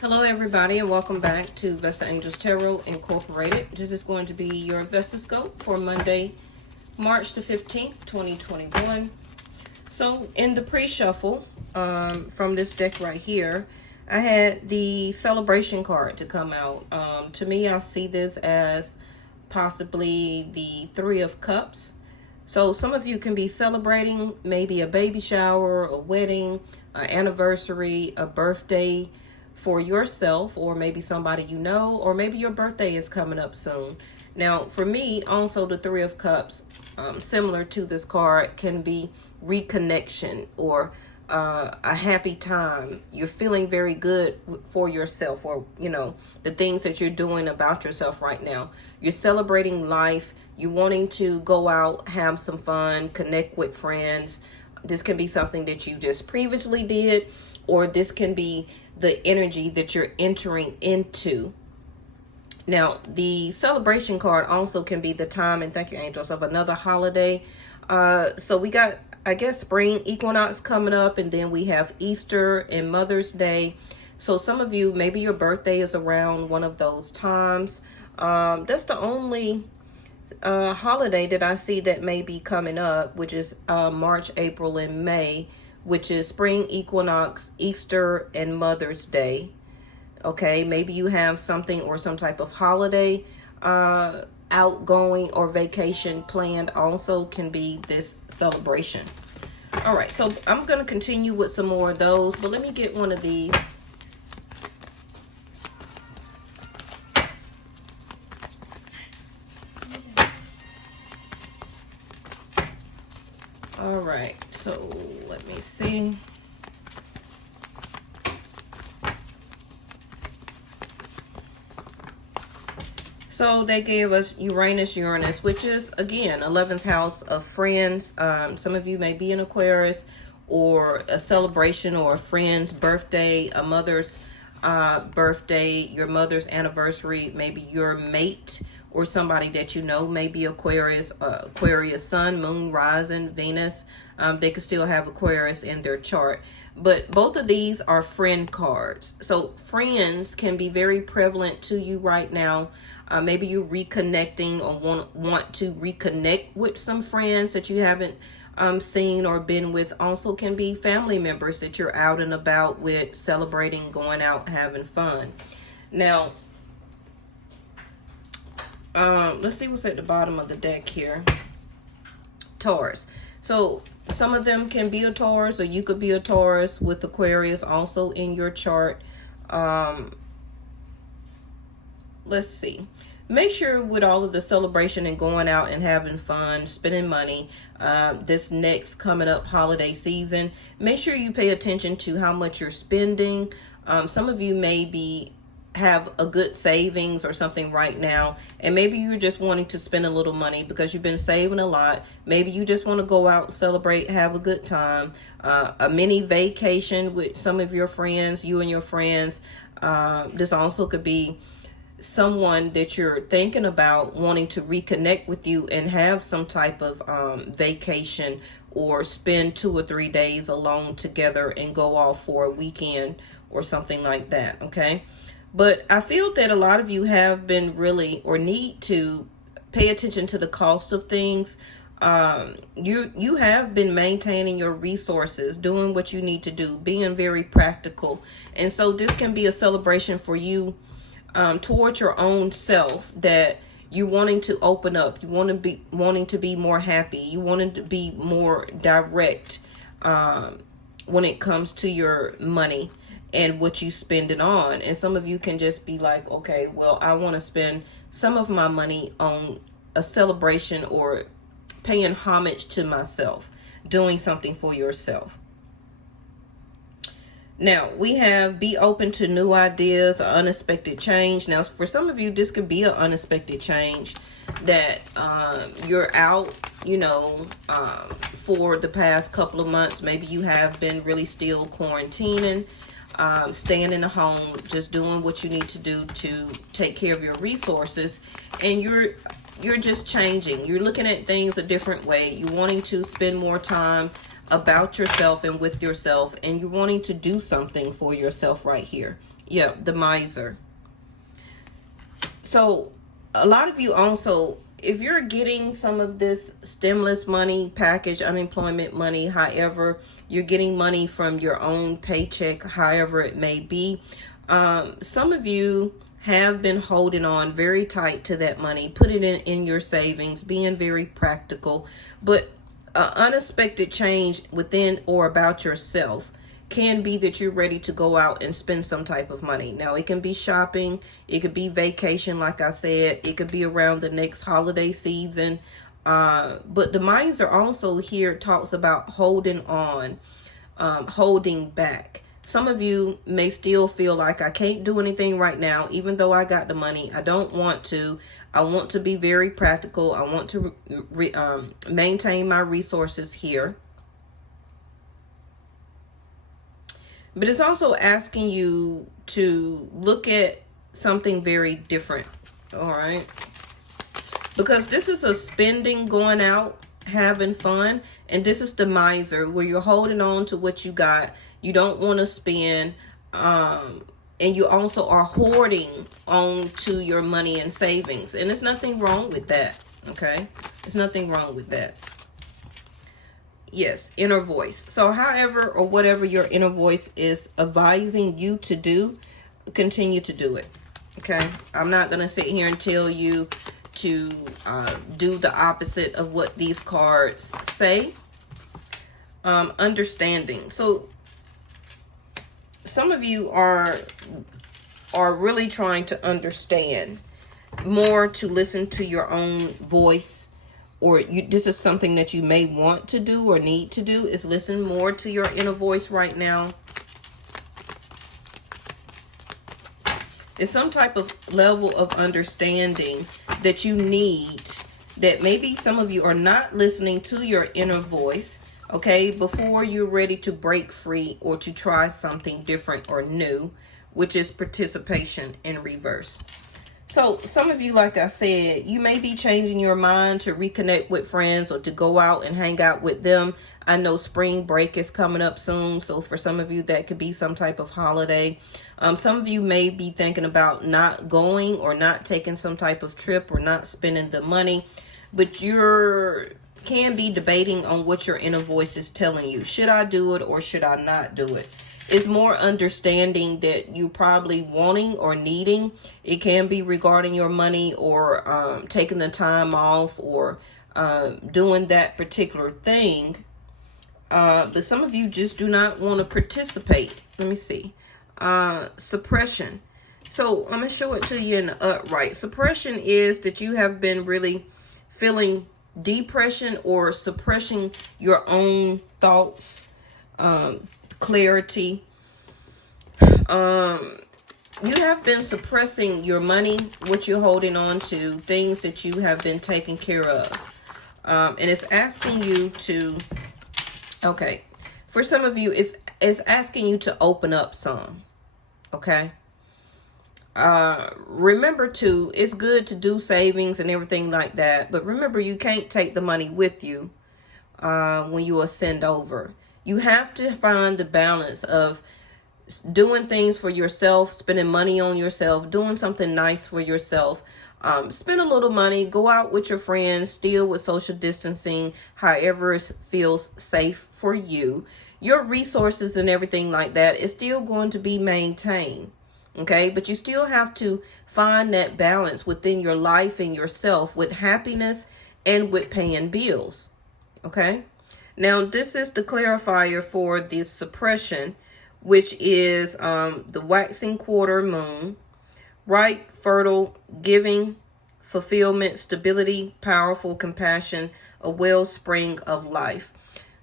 Hello everybody and welcome back to Vestaangelstarot Incorporated. This is going to be your Vestascope for Monday, March the 15th, 2021. So in the pre-shuffle from this deck right here, I had the celebration card to come out. To me, I see this as possibly the Three of Cups. So some of you can be celebrating maybe a baby shower, a wedding, an anniversary, a birthday for yourself, or maybe somebody you know, or maybe your birthday is coming up soon. Now, for me, also the Three of Cups, similar to this card, can be reconnection or a happy time. You're feeling very good for yourself, or, you know, the things that you're doing about yourself right now. You're celebrating life. You're wanting to go out, have some fun, connect with friends. This can be something that you just previously did, or this can be the energy that you're entering into. Now, the celebration card also can be the time, and thank you, angels, of another holiday. So we got, I guess, spring equinox coming up, and then we have Easter and Mother's Day. So some of you, maybe your birthday is around one of those times. That's the only holiday that I see that may be coming up, which is March, April, and May, which is spring equinox, Easter, and Mother's Day. Okay, maybe you have something or some type of holiday outgoing or vacation planned, also can be this celebration. All right, so I'm going to continue with some more of those, but let me get one of these. All right, so let me see. So they gave us Uranus, which is, again, 11th house of friends. Some of you may be in Aquarius, or a celebration or a friend's birthday, a mother's birthday, your mother's anniversary, maybe your mate or somebody that you know, maybe Aquarius, Aquarius sun, moon, rising, Venus. They could still have Aquarius in their chart. But both of these are friend cards. So friends can be very prevalent to you right now. Maybe you're reconnecting or want to reconnect with some friends that you haven't seen or been with. Also can be family members that you're out and about with, celebrating, going out, having fun. Now, let's see what's at the bottom of the deck here. Taurus. So some of them can be a Taurus, or you could be a Taurus with Aquarius also in your chart. Let's see. Make sure with all of the celebration and going out and having fun, spending money, this next coming up holiday season, make sure you pay attention to how much you're spending. Some of you may have a good savings or something right now, and maybe you're just wanting to spend a little money because you've been saving a lot. Maybe you just want to go out, celebrate, have a good time, a mini vacation with some of your friends, you and your friends. This also could be someone that you're thinking about wanting to reconnect with you and have some type of vacation, or spend 2 or 3 days alone together and go off for a weekend or something like that. Okay, but I feel that a lot of you have been really, or need to pay attention to the cost of things. You have been maintaining your resources, doing what you need to do, being very practical. And so this can be a celebration for you towards your own self, that you wanting to open up, you want to be wanting to be more happy, you wanting to be more direct when it comes to your money and what you spend it on. And some of you can just be like, okay, well, I want to spend some of my money on a celebration or paying homage to myself, doing something for yourself. Now, we have be open to new ideas, unexpected change. Now, for some of you, this could be an unexpected change that you're out, you know, for the past couple of months. Maybe you have been really still quarantining, staying in the home, just doing what you need to do to take care of your resources. And you're just changing. You're looking at things a different way. You're wanting to spend more time about yourself and with yourself, and you're wanting to do something for yourself right here. Yeah, the miser. So a lot of you also, if you're getting some of this stimulus money package, unemployment money, however, you're getting money from your own paycheck, however it may be, some of you have been holding on very tight to that money, put it in your savings, being very practical. But unexpected change within or about yourself can be that you're ready to go out and spend some type of money. Now, it can be shopping, it could be vacation, like I said, it could be around the next holiday season. But the miser also here talks about holding on, holding back. Some of you may still feel like, I can't do anything right now, even though I got the money. I don't want to. I want to be very practical. I want to maintain my resources here. But it's also asking you to look at something very different. All right. Because this is a spending, going out, having fun. And this is the miser, where you're holding on to what you got. You don't want to spend. And you also are hoarding on to your money and savings. And there's nothing wrong with that. Okay. There's nothing wrong with that. Yes, inner voice. So however or whatever your inner voice is advising you to do, continue to do it. Okay. I'm not going to sit here and tell you to do the opposite of what these cards say. Understanding. So some of you are really trying to understand more, to listen to your own voice. Or this is something that you may want to do or need to do, is listen more to your inner voice right now. It's some type of level of understanding that you need, that maybe some of you are not listening to your inner voice, okay, before you're ready to break free or to try something different or new, which is participation in reverse. So some of you, like I said, you may be changing your mind to reconnect with friends or to go out and hang out with them. I know spring break is coming up soon. So for some of you, that could be some type of holiday. Some of you may be thinking about not going or not taking some type of trip or not spending the money. But can be debating on what your inner voice is telling you. Should I do it or should I not do it? It's more understanding that you probably wanting or needing. It can be regarding your money or taking the time off or doing that particular thing. But some of you just do not want to participate. Let me see. Suppression. So I'm going to show it to you in the upright. Suppression is that you have been really feeling depression or suppressing your own thoughts, clarity. You have been suppressing your money, what you're holding on to, things that you have been taking care of. And it's asking you to, okay, for some of you, it's asking you to open up some, okay? Remember to, it's good to do savings and everything like that, but remember, you can't take the money with you when you ascend over. You have to find the balance of doing things for yourself, spending money on yourself, doing something nice for yourself. Spend a little money, go out with your friends, still with social distancing, however it feels safe for you. Your resources and everything like that is still going to be maintained. Okay, but you still have to find that balance within your life and yourself with happiness and with paying bills. Okay, now this is the clarifier for the suppression, which is the waxing quarter moon, right? Fertile, giving, fulfillment, stability, powerful, compassion, a wellspring of life.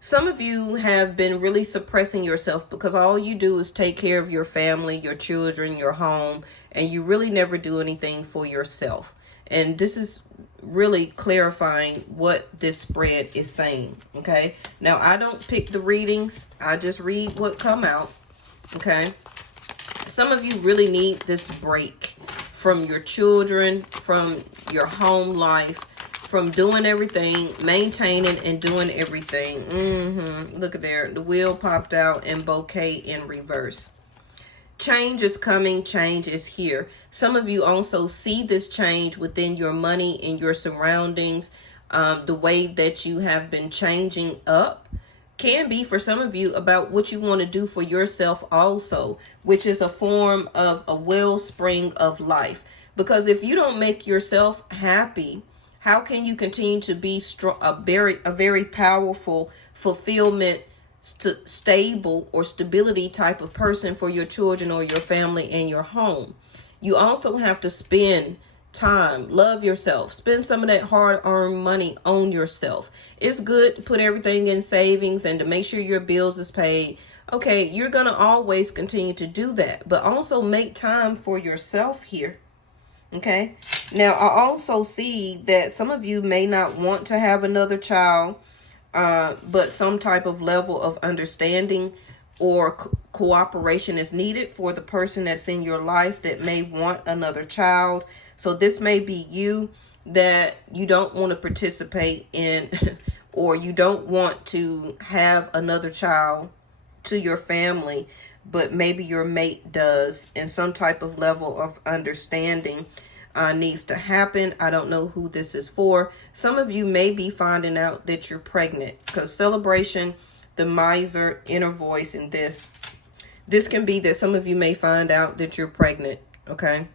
Some of you have been really suppressing yourself because all you do is take care of your family, your children, your home, and you really never do anything for yourself. And this is really clarifying what this spread is saying. Okay, now I don't pick the readings, I just read what come out. Okay, some of you really need this break from your children, from your home life, from doing everything, maintaining and doing everything. Look at there. The wheel popped out and bouquet in reverse. Change is coming. Change is here. Some of you also see this change within your money and your surroundings. The way that you have been changing up can be for some of you about what you want to do for yourself also, which is a form of a wellspring of life. Because if you don't make yourself happy, how can you continue to be a very powerful fulfillment, stable or stability type of person for your children or your family and your home? You also have to spend time, love yourself, spend some of that hard-earned money on yourself. It's good to put everything in savings and to make sure your bills is paid. Okay, you're going to always continue to do that, but also make time for yourself here. Okay, now I also see that some of you may not want to have another child, but some type of level of understanding or cooperation is needed for the person that's in your life that may want another child. So this may be you, that you don't want to participate in or you don't want to have another child to your family, but maybe your mate does, and some type of level of understanding needs to happen. I don't know who this is for. Some of you may be finding out that you're pregnant, because celebration, the miser, inner voice, and this can be that some of you may find out that you're pregnant. Okay.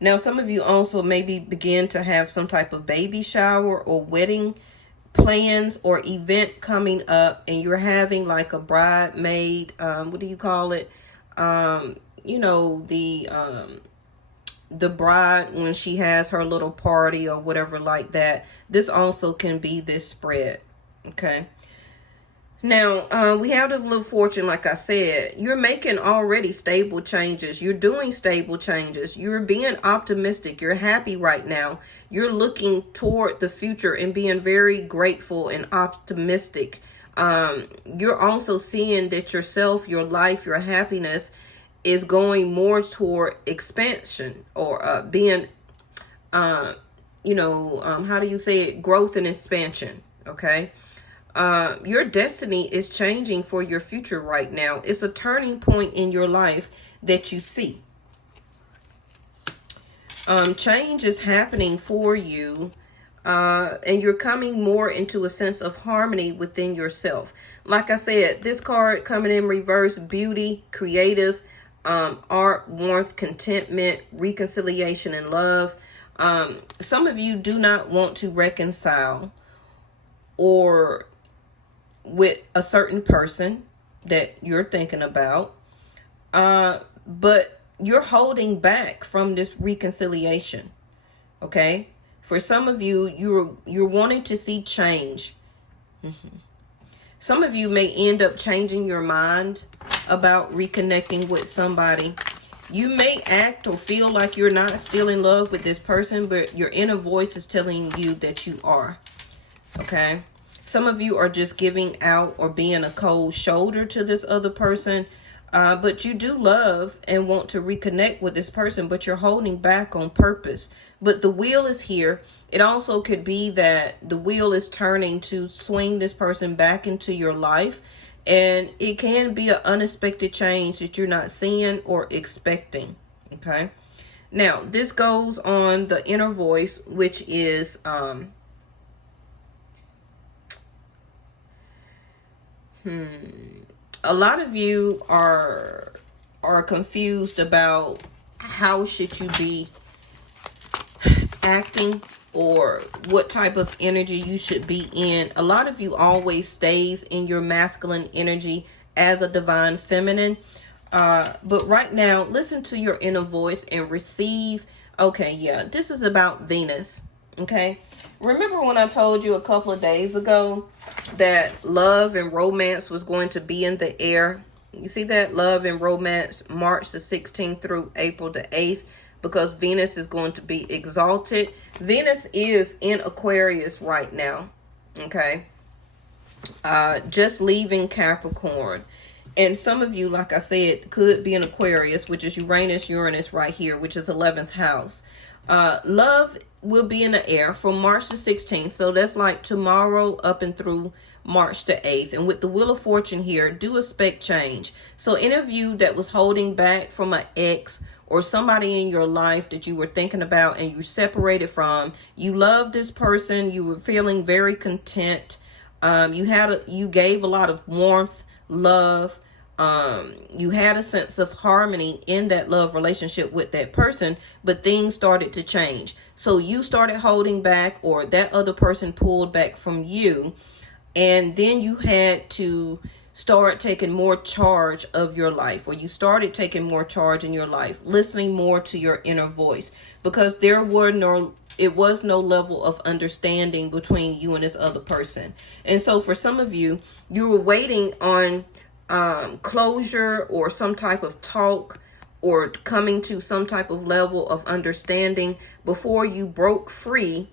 Now, some of you also maybe begin to have some type of baby shower or wedding plans or event coming up, and you're having like a bridesmaid, what do you call it? You know, the bride when she has her little party or whatever like that. This also can be this spread. Okay. Now, we have the little fortune, like I said. You're making already stable changes. You're doing stable changes. You're being optimistic. You're happy right now. You're looking toward the future and being very grateful and optimistic. You're also seeing that yourself, your life, your happiness is going more toward expansion or being, how do you say it? Growth and expansion. Okay. Your destiny is changing for your future right now. It's a turning point in your life that you see. Change is happening for you, and you're coming more into a sense of harmony within yourself. Like I said, this card coming in reverse: beauty, creative, art, warmth, contentment, reconciliation, and love. Some of you do not want to reconcile or with a certain person that you're thinking about, but you're holding back from this reconciliation. Okay, for some of you, you're wanting to see change. Some of you may end up changing your mind about reconnecting with somebody. You may act or feel like you're not still in love with this person, but your inner voice is telling you that you are. Okay. Some of you are just giving out or being a cold shoulder to this other person, but you do love and want to reconnect with this person, but you're holding back on purpose. But the wheel is here. It also could be that the wheel is turning to swing this person back into your life, and it can be an unexpected change that you're not seeing or expecting. Okay. Now, this goes on the inner voice, which is a lot of you are confused about how should you be acting or what type of energy you should be in. A lot of you always stays in your masculine energy as a divine feminine. But right now, listen to your inner voice and receive. Okay, yeah, this is about Venus. Okay. Remember when I told you a couple of days ago that love and romance was going to be in the air? You see that? Love and romance, March the 16th through April the 8th, because Venus is going to be exalted. Venus is in Aquarius right now. Okay. Just leaving Capricorn. And some of you, like I said, could be an Aquarius, which is Uranus, Uranus right here, which is 11th house. Love will be in the air from March the 16th. So that's like tomorrow up and through March the 8th. And with the Wheel of Fortune here, do expect change. So any of you that was holding back from an ex or somebody in your life that you were thinking about and you separated from, you love this person, you were feeling very content. You gave a lot of warmth, love. You had a sense of harmony in that love relationship with that person, but things started to change. So you started holding back, or that other person pulled back from you. And then you had to start taking more charge of your life, or you started taking more charge in your life, listening more to your inner voice, because it was no level of understanding between you and this other person. And so for some of you, you were waiting on closure or some type of talk or coming to some type of level of understanding before you broke free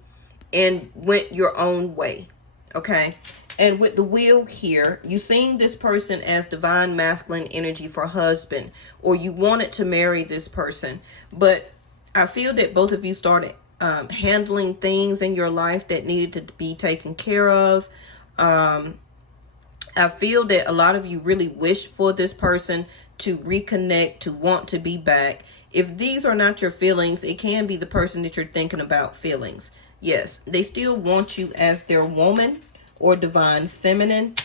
and went your own way. Okay. And with the wheel here, you seeing this person as divine masculine energy for husband, or you wanted to marry this person. But I feel that both of you started handling things in your life that needed to be taken care of. I feel that a lot of you really wish for this person to reconnect, to want to be back. If these are not your feelings, it can be the person that you're thinking about feelings. Yes, they still want you as their woman or divine feminine.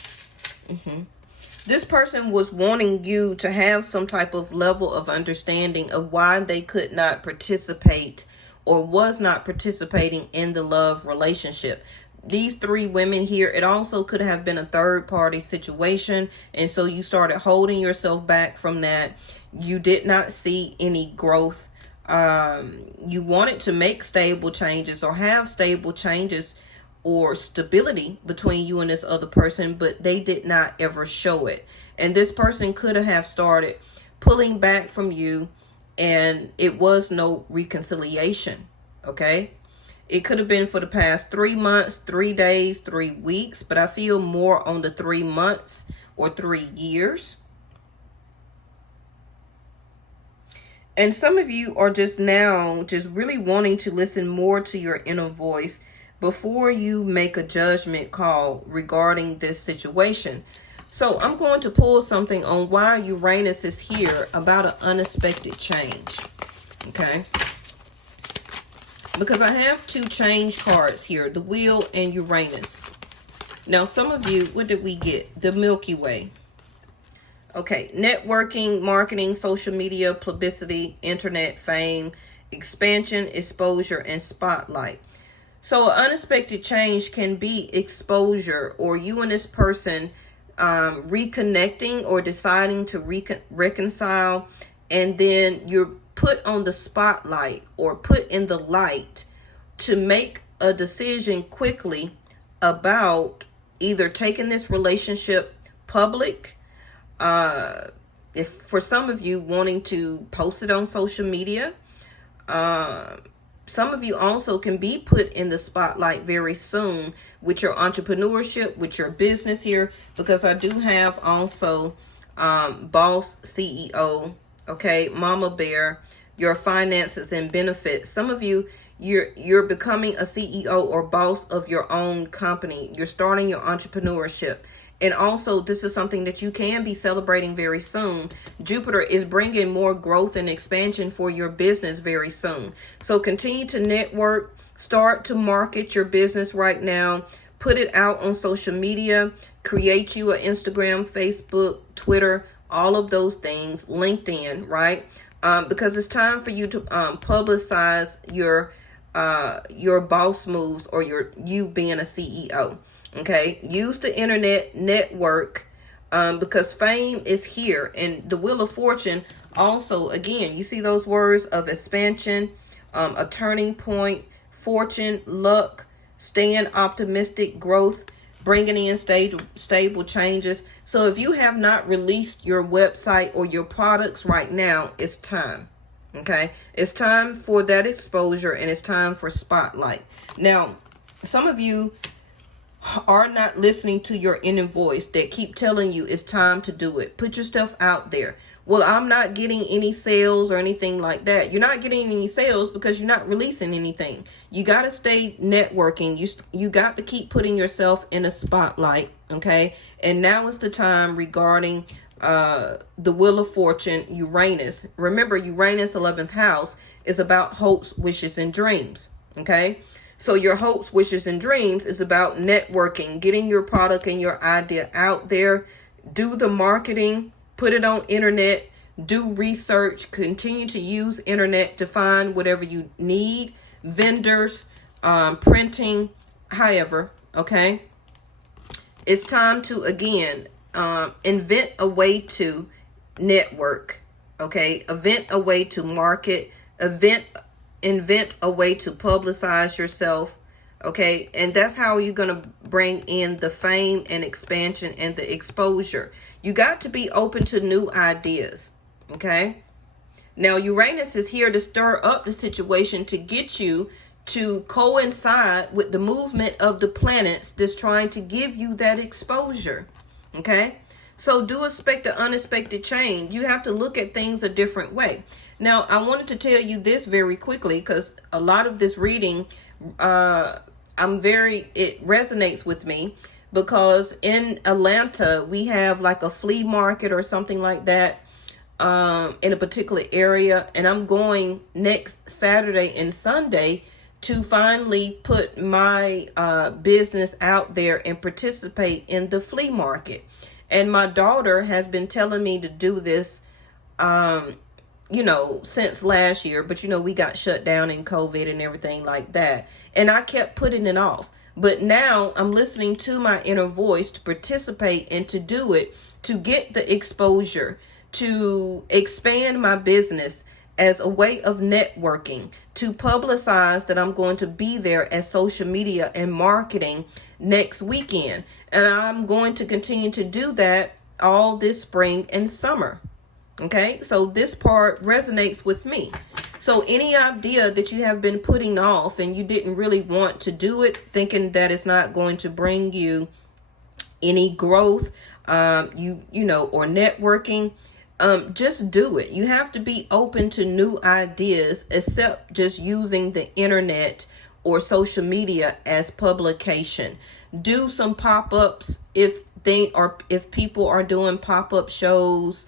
This person was wanting you to have some type of level of understanding of why they could not participate or was not participating in the love relationship. These three women here, it also could have been a third party situation. And so you started holding yourself back from that. You did not see any growth. You wanted to make stable changes or have stable changes or stability between you and this other person, but they did not ever show it. And this person could have started pulling back from you, and it was no reconciliation. Okay. It could have been for the past 3 months, 3 days, 3 weeks, but I feel more on the 3 months or 3 years. And some of you are just now just really wanting to listen more to your inner voice before you make a judgment call regarding this situation. So I'm going to pull something on why Uranus is here about an unexpected change. Okay. Because I have 2 change cards here, the Wheel and Uranus. Now, some of you, what did we get? The Milky Way. Okay, networking, marketing, social media, publicity, internet, fame, expansion, exposure, and spotlight. So an unexpected change can be exposure, or you and this person reconnecting or deciding to reconcile, and then you're put on the spotlight or put in the light to make a decision quickly about either taking this relationship public, if for some of you wanting to post it on social media. Some of you also can be put in the spotlight very soon with your entrepreneurship, with your business here, because I do have also boss, CEO, okay, mama bear, your finances and benefits. Some of you, you're becoming a CEO or boss of your own company. You're starting your entrepreneurship. And also, this is something that you can be celebrating very soon. Jupiter is bringing more growth and expansion for your business very soon. So continue to network, start to market your business right now, put it out on social media, create you an Instagram, Facebook, Twitter, all of those things, LinkedIn, right? Because it's time for you to publicize your boss moves or you being a CEO. Okay, use the internet network because fame is here. And the Wheel of Fortune also, again, you see those words of expansion, a turning point, fortune, luck, staying optimistic, growth, bringing in stable changes. So if you have not released your website or your products right now, it's time. Okay, it's time for that exposure and it's time for spotlight. Now, some of you are not listening to your inner voice that keep telling you it's time to do it. Put yourself out there. Well, I'm not getting any sales or anything like that. You're not getting any sales because you're not releasing anything. You got to stay networking. You got to keep putting yourself in a spotlight, okay? And now is the time regarding the Wheel of Fortune, Uranus. Remember, Uranus 11th house is about hopes, wishes, and dreams, okay? So your hopes, wishes, and dreams is about networking, getting your product and your idea out there. Do the marketing, put it on internet, do research, continue to use internet to find whatever you need, vendors, printing, however, okay? It's time to, again, invent a way to network, okay? Invent a way to market, invent a way to publicize yourself, okay? And that's how you're going to bring in the fame and expansion and the exposure. You got to be open to new ideas, okay? Now, Uranus is here to stir up the situation to get you to coincide with the movement of the planets that's trying to give you that exposure, okay? So do expect an unexpected change. You have to look at things a different way. Now, I wanted to tell you this very quickly because a lot of this reading, it resonates with me because in Atlanta, we have like a flea market or something like that in a particular area. And I'm going next Saturday and Sunday to finally put my business out there and participate in the flea market. And my daughter has been telling me to do this, since last year. But, we got shut down in COVID and everything like that. And I kept putting it off. But now I'm listening to my inner voice to participate and to do it, to get the exposure, to expand my business as a way of networking, to publicize that I'm going to be there as social media and marketing next weekend. And I'm going to continue to do that all this spring and summer. Okay, so this part resonates with me. So any idea that you have been putting off and you didn't really want to do it, thinking that it's not going to bring you any growth, or networking, just do it. You have to be open to new ideas, except just using the internet or social media as publication. Do some pop-ups if people are doing pop-up shows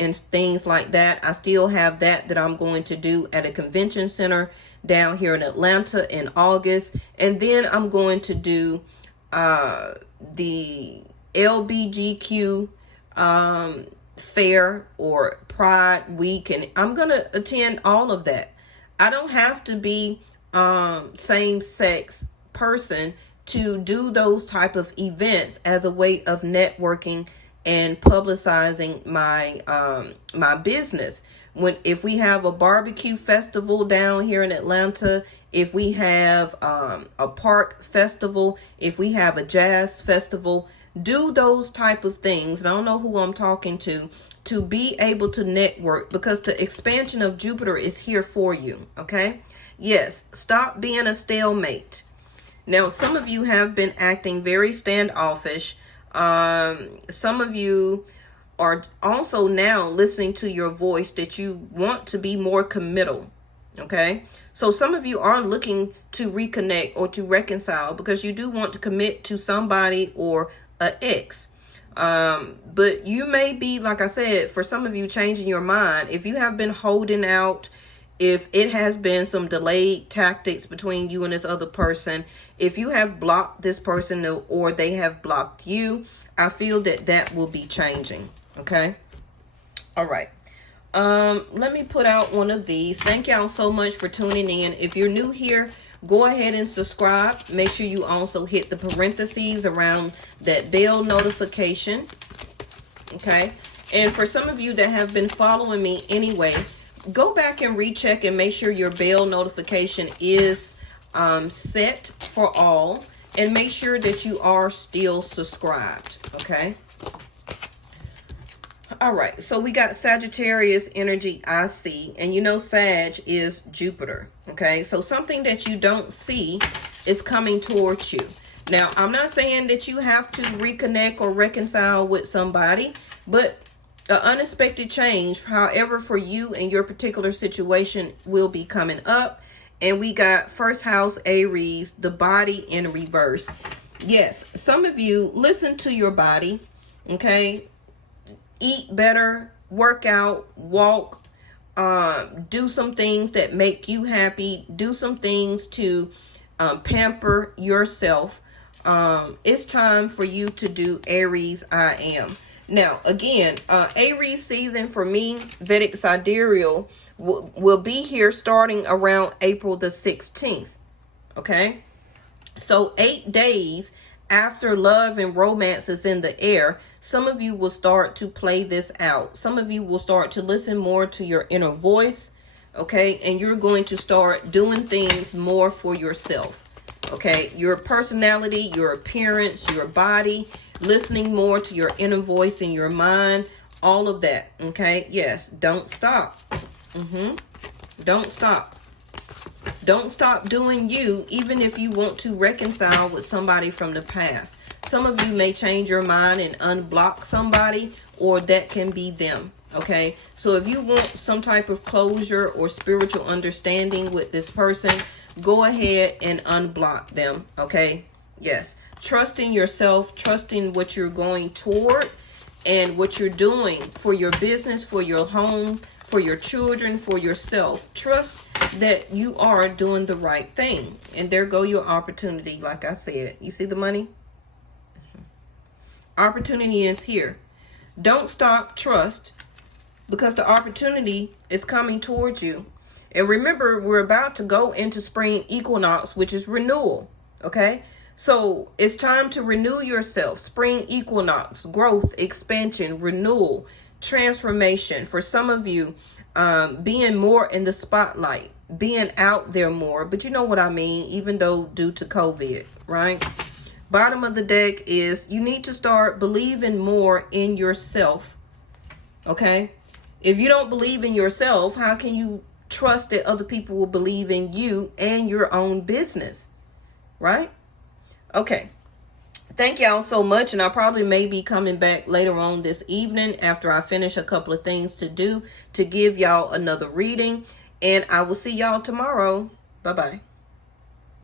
and things like that. I still have that I'm going to do at a convention center down here in Atlanta in August. And then I'm going to do the LBGQ fair or Pride Week, and I'm going to attend all of that. I don't have to be same-sex person to do those type of events as a way of networking and publicizing my my business. If we have a barbecue festival down here in Atlanta, if we have a park festival, if we have a jazz festival, do those type of things. And I don't know who I'm talking to be able to network, because the expansion of Jupiter is here for you. Okay. Yes. Stop being a stalemate. Now, some of you have been acting very standoffish. Some of you are also now listening to your voice that you want to be more committal. Okay. So some of you are looking to reconnect or to reconcile because you do want to commit to somebody or an ex. But you may be, like I said, for some of you, changing your mind. If you have been holding out, if it has been some delayed tactics between you and this other person, if you have blocked this person or they have blocked you, I feel that will be changing. Okay. All right. Let me put out one of these. Thank y'all so much for tuning in. If you're new here, go ahead and subscribe. Make sure you also hit the parentheses around that bell notification. Okay. And for some of you that have been following me anyway, go back and recheck and make sure your bell notification is set for all, and make sure that you are still subscribed. Okay. All right. So we got Sagittarius energy, I see. And Sag is Jupiter. Okay. So something that you don't see is coming towards you. Now, I'm not saying that you have to reconnect or reconcile with somebody, but an unexpected change, however, for you and your particular situation will be coming up. And we got first house Aries, the body in reverse. Yes, some of you listen to your body, okay? Eat better, work out, walk, do some things that make you happy, do some things to pamper yourself. It's time for you to do Aries I am. Now, again, Aries season for me, Vedic Sidereal, will be here starting around April the 16th. Okay? So 8 days after love and romance is in the air, some of you will start to play this out. Some of you will start to listen more to your inner voice. Okay? And you're going to start doing things more for yourself. Okay? Your personality, your appearance, your body, listening more to your inner voice in your mind, all of that. Okay? Yes. Don't stop. Don't stop. Don't stop doing you, even if you want to reconcile with somebody from the past. Some of you may change your mind and unblock somebody, or that can be them. Okay? So if you want some type of closure or spiritual understanding with this person, go ahead and unblock them. Okay? Yes. Trust in yourself, trust in what you're going toward and what you're doing for your business, for your home, for your children, for yourself. Trust that you are doing the right thing. And there go your opportunity, like I said. You see the money? Opportunity is here. Don't stop, trust, because the opportunity is coming towards you. And remember, we're about to go into spring equinox, which is renewal. Okay? So it's time to renew yourself. Spring equinox, growth, expansion, renewal, transformation. For some of you, being more in the spotlight, being out there more. But you know what I mean, even though due to COVID, right? Bottom of the deck is you need to start believing more in yourself. Okay? If you don't believe in yourself, how can you trust that other people will believe in you and your own business? Right? Okay. Thank y'all so much. And I probably may be coming back later on this evening after I finish a couple of things to do to give y'all another reading. And I will see y'all tomorrow. Bye-bye.